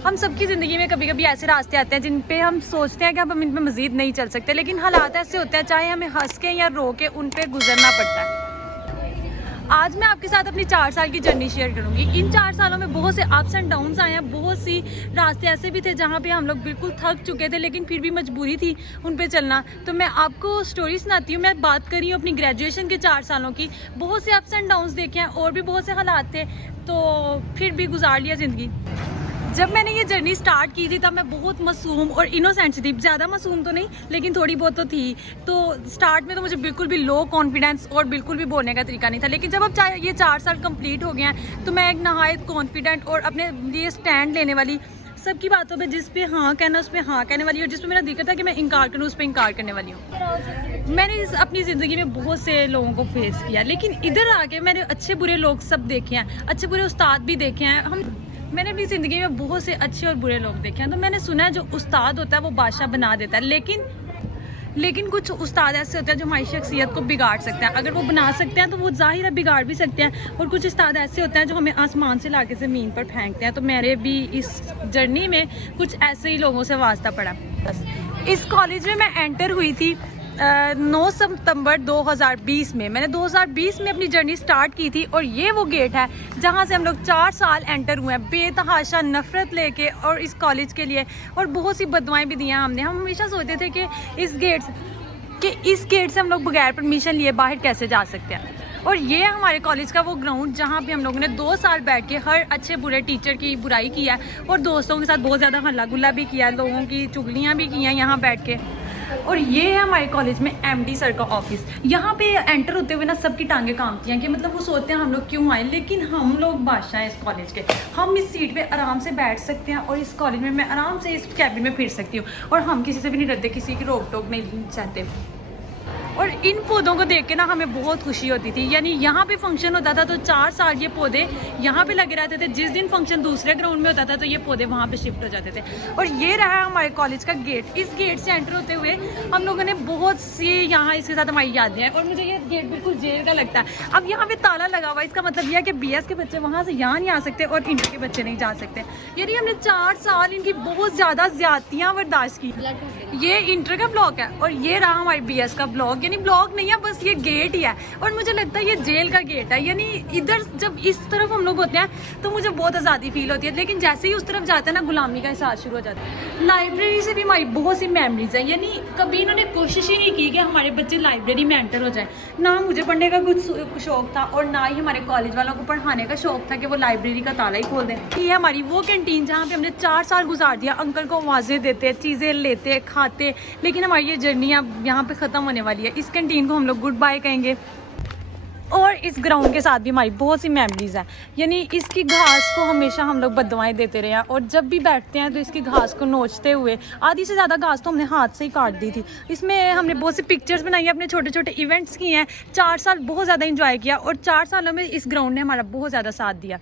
हम सबकी ज़िंदगी में कभी कभी ऐसे रास्ते आते हैं जिन पे हम सोचते हैं कि अब हम इन पे मज़ीद नहीं चल सकते, लेकिन हालात ऐसे होते हैं, चाहे हमें हंस के या रो के उन पे गुजरना पड़ता है। आज मैं आपके साथ अपनी 4 साल की जर्नी शेयर करूंगी। इन 4 सालों में बहुत से अप्स एंड डाउन्स आए हैं, बहुत सी रास्ते ऐसे भी थे जहाँ पे हम लोग बिल्कुल थक चुके थे, लेकिन फिर भी मजबूरी थी उन पे चलना। तो मैं आपको स्टोरी सुनाती हूँ। मैं बात कर रही हूँ अपनी ग्रेजुएशन के 4 सालों की। बहुत से अप्स एंड डाउन्स देखे हैं और भी बहुत से हालात थे, तो फिर भी गुजार लिया ज़िंदगी। जब मैंने ये जर्नी स्टार्ट की थी तब मैं बहुत मासूम और इनोसेंट थी। ज़्यादा मासूम तो नहीं, लेकिन थोड़ी बहुत तो थी। तो स्टार्ट में तो मुझे बिल्कुल भी लो कॉन्फिडेंस और बिल्कुल भी बोलने का तरीका नहीं था, लेकिन जब अब ये 4 साल कंप्लीट हो गए हैं तो मैं एक नहायत कॉन्फिडेंट और अपने लिए स्टैंड लेने वाली, सबकी बातों पे जिस पे हाँ कहना उस पर हाँ कहने वाली, और जिस पे मेरा दिक्कत है कि मैं इनकार करूँ उस पर इनकार करने वाली हूँ। मैंने अपनी ज़िंदगी में बहुत से लोगों को फेस किया, लेकिन इधर आके मैंने अच्छे बुरे लोग सब देखे हैं, अच्छे बुरे उस्ताद भी देखे हैं। मैंने अपनी ज़िंदगी में बहुत से अच्छे और बुरे लोग देखे हैं। तो मैंने सुना है जो उस्ताद होता है वो बादशाह बना देता है, लेकिन कुछ उस्ताद ऐसे होते हैं जो हमारी शख्सियत को बिगाड़ सकते हैं। अगर वो बना सकते हैं तो वो जाहिर है बिगाड़ भी सकते हैं, और कुछ उस्ताद ऐसे होते हैं जो हमें आसमान से लाके ज़मीन पर फेंकते हैं। तो मेरे भी इस जर्नी में कुछ ऐसे ही लोगों से वास्ता पड़ा। बस इस कॉलेज में मैं एंटर हुई थी 9 सितंबर 2020 में। मैंने 2020 में अपनी जर्नी स्टार्ट की थी, और ये वो गेट है जहाँ से हम लोग 4 साल एंटर हुए हैं बेतहाशा नफरत लेके, और इस कॉलेज के लिए और बहुत सी बददुआएं भी दी हैं हमने। हम हमेशा सोचते थे कि इस गेट से हम लोग बगैर परमिशन लिए बाहर कैसे जा सकते हैं। और ये है हमारे कॉलेज का वो ग्राउंड जहाँ पे हम लोगों ने 2 साल बैठ के हर अच्छे बुरे टीचर की बुराई किया है, और दोस्तों के साथ बहुत ज़्यादा हल्ला गुल्ला भी किया है, लोगों की चुगलियाँ भी की हैं यहाँ बैठ के। और ये है हमारे कॉलेज में एमडी सर का ऑफिस। यहाँ पे एंटर होते हुए ना सबकी टांगें कांपती हैं कि मतलब वो सोचते हैं हम लोग क्यों आए, लेकिन हम लोग बादशाह हैं इस कॉलेज के। हम इस सीट पे आराम से बैठ सकते हैं, और इस कॉलेज में मैं आराम से इस कैबिन में फिर सकती हूँ, और हम किसी से भी नहीं डरते, किसी की रोक टोक नहीं चाहते। और इन पौधों को देख के ना हमें बहुत खुशी होती थी। यानी यहाँ पे फंक्शन होता था तो 4 साल ये पौधे यहाँ पे लगे रहते थे। जिस दिन फंक्शन दूसरे ग्राउंड में होता था तो ये पौधे वहाँ पे शिफ्ट हो जाते थे। और ये रहा हमारे कॉलेज का गेट। इस गेट से एंटर होते हुए हम लोगों ने बहुत सी यहाँ इसके साथ हमारी यादें हैं, और मुझे ये गेट बिल्कुल जेल का लगता है। अब यहाँ पे ताला लगा हुआ है, इसका मतलब यह है कि BS के बच्चे वहाँ से यहाँ नहीं आ सकते और इंटर के बच्चे नहीं जा सकते। यानी हमने 4 साल इनकी बहुत ज़्यादा ज्यादतियाँ बर्दाश्त की। ये इंटर का ब्लॉक है, और ये रहा हमारी BS का ब्लॉक। यानी ब्लॉक नहीं है, बस ये गेट ही है, और मुझे लगता है ये जेल का गेट है। यानी इधर जब इस तरफ हम लोग होते हैं तो मुझे बहुत आज़ादी फील होती है, लेकिन जैसे ही उस तरफ जाते हैं ना गुलामी का एहसास शुरू हो जाता है। लाइब्रेरी से भी हमारी बहुत सी मेमोरीज हैं। यानी कभी इन्होंने कोशिश ही नहीं की कि हमारे बच्चे लाइब्रेरी में एंटर हो जाए। ना मुझे पढ़ने का कुछ शौक था, और ना ही हमारे कॉलेज वालों को पढ़ाने का शौक था कि वो लाइब्रेरी का ताला ही खोल दें। ये हमारी वो कैंटीन जहाँ पे हमने 4 साल गुजार दिया। अंकल को आवाज़ें देते, चीज़ें लेते, खाते, लेकिन हमारी ये जर्नी अब यहाँ पे ख़त्म होने वाली है। इस कैंटीन को हम लोग गुड बाय कहेंगे। और इस ग्राउंड के साथ भी हमारी बहुत सी मेमोरीज हैं। यानी इसकी घास को हमेशा हम लोग बददुआएं देते रहे हैं, और जब भी बैठते हैं तो इसकी घास को नोचते हुए, आधी से ज़्यादा घास तो हमने हाथ से ही काट दी थी। इसमें हमने बहुत सी पिक्चर्स बनाई है, अपने छोटे छोटे इवेंट्स किए हैं। 4 साल बहुत ज़्यादा इंजॉय किया, और 4 सालों में इस ग्राउंड ने हमारा बहुत ज़्यादा साथ दिया।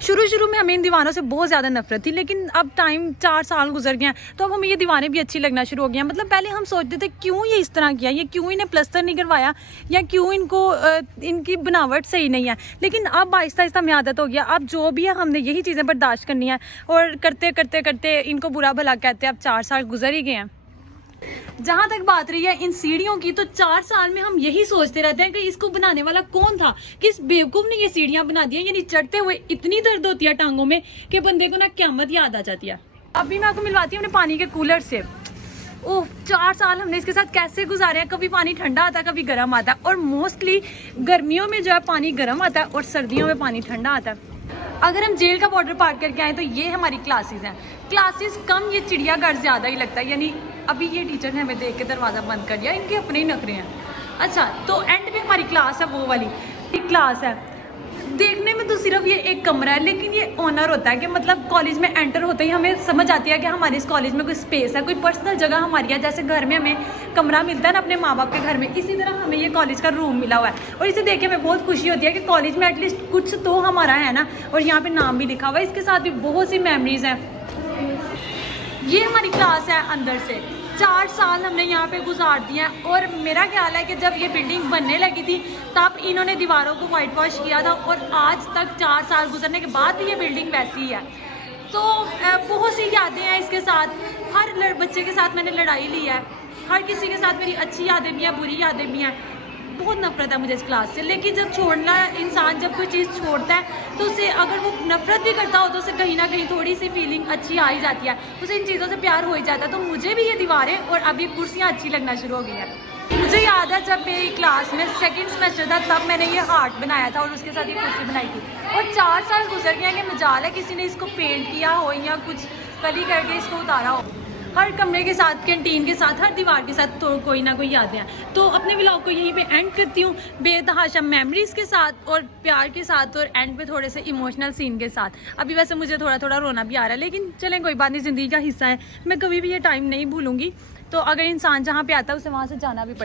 शुरू में हमें इन दीवारों से बहुत ज़्यादा नफरत थी, लेकिन अब टाइम 4 साल गुजर गए हैं तो अब हमें ये दीवारें भी अच्छी लगना शुरू हो गई हैं। मतलब पहले हम सोचते थे क्यों ये इस तरह किया, ये क्यों इन्हें प्लस्तर नहीं करवाया, या क्यों इनको इनकी बनावट सही नहीं है, लेकिन अब आहिस्ता आहिस्ता हमें आदत हो गया। अब जो भी है हमने यही चीज़ें बर्दाश्त करनी है, और करते करते करते इनको बुरा भला कहते हैं। अब 4 साल गुजर ही गए हैं। जहाँ तक बात रही है इन सीढ़ियों की, तो 4 साल में हम यही सोचते रहते हैं कि इसको बनाने वाला कौन था, किस बेवकूफ़ ने ये सीढ़ियाँ बना दी हैं। यानी चढ़ते हुए इतनी दर्द होती है टांगों में कि बंदे को ना क़यामत याद आ जाती है। अभी मैं आपको मिलवाती हूँ अपने पानी के कूलर से। ओह, 4 साल हमने इसके साथ कैसे गुजारे हैं। कभी पानी ठंडा आता है, कभी गर्म आता है, और मोस्टली गर्मियों में जो है पानी गर्म आता है और सर्दियों में पानी ठंडा आता है। अगर हम जेल का बॉर्डर पार करके आए तो ये हमारी क्लासेस हैं। क्लासेस कम, ये चिड़ियाघर ज़्यादा ही लगता है। यानी अभी ये टीचर ने हमें देख के दरवाज़ा बंद कर दिया, इनके अपने ही नखरे हैं। अच्छा, तो एंड में हमारी क्लास है, वो वाली क्लास है। देखने में तो सिर्फ ये एक कमरा है, लेकिन ये ऑनर होता है कि मतलब कॉलेज में एंटर होते ही हमें समझ आती है कि हमारे इस कॉलेज में कोई स्पेस है, कोई पर्सनल जगह हमारी है। जैसे घर में हमें कमरा मिलता है ना अपने माँ बाप के घर में, इसी तरह हमें ये कॉलेज का रूम मिला हुआ है। और इसे देख के हमें बहुत खुशी होती है कि कॉलेज में एटलीस्ट कुछ तो हमारा है ना, और यहाँ पे नाम भी लिखा हुआ है। इसके साथ भी बहुत सी मेमोरीज हैं। ये हमारी क्लास है अंदर से। 4 साल हमने यहाँ पे गुजार दिए हैं, और मेरा ख्याल है कि जब ये बिल्डिंग बनने लगी थी तब इन्होंने दीवारों को वाइट वॉश किया था, और आज तक 4 साल गुजरने के बाद भी ये बिल्डिंग वैसी ही है। तो बहुत सी यादें हैं इसके साथ। हर बच्चे के साथ मैंने लड़ाई ली है, हर किसी के साथ मेरी अच्छी यादें भी हैं, बुरी यादें भी हैं। बहुत नफरत है मुझे इस क्लास से। लेकिन जब छोड़ना इंसान जब कोई चीज़ छोड़ता है तो उसे अगर वो नफरत भी करता हो तो उसे कहीं ना कहीं थोड़ी सी फीलिंग अच्छी आ ही जाती है, उसे इन चीज़ों से प्यार हो ही जाता है। तो मुझे भी ये दीवारें और अभी कुर्सियाँ अच्छी लगना शुरू हो गई हैं। मुझे याद है जब मेरी क्लास में सेकंड सेमेस्टर था तब मैंने ये हार्ट बनाया था और उसके साथ ये कुर्सी बनाई थी, और 4 साल गुजर गए कि मजाल है किसी ने इसको पेंट किया हो या कुछ कली करके इसको उतारा हो। हर कमरे के साथ, कैंटीन के साथ, हर दीवार के साथ तो कोई ना कोई यादें हैं। तो अपने व्लॉग को यहीं पे एंड करती हूँ बेतहाशा मेमोरीज के साथ और प्यार के साथ, और एंड पे थोड़े से इमोशनल सीन के साथ। अभी वैसे मुझे थोड़ा थोड़ा रोना भी आ रहा है, लेकिन चलें कोई बात नहीं, ज़िंदगी का हिस्सा है। मैं कभी भी ये टाइम नहीं भूलूंगी। तो अगर इंसान जहाँ पे आता है उसे वहाँ से जाना भी पड़ेगा।